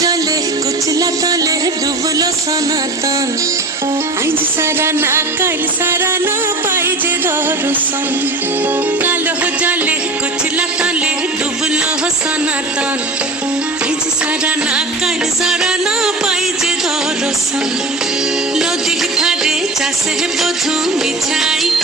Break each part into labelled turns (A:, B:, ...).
A: জলে কুচলা তলে ডুবলো সনাতন আইজ সারা না কাল সারা না পাই যে দর্শন সনাতন আইজ সারা না কাল সারা না পাই যে দর্শন নদীর ধারে চাষে বধু কর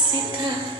A: 是她。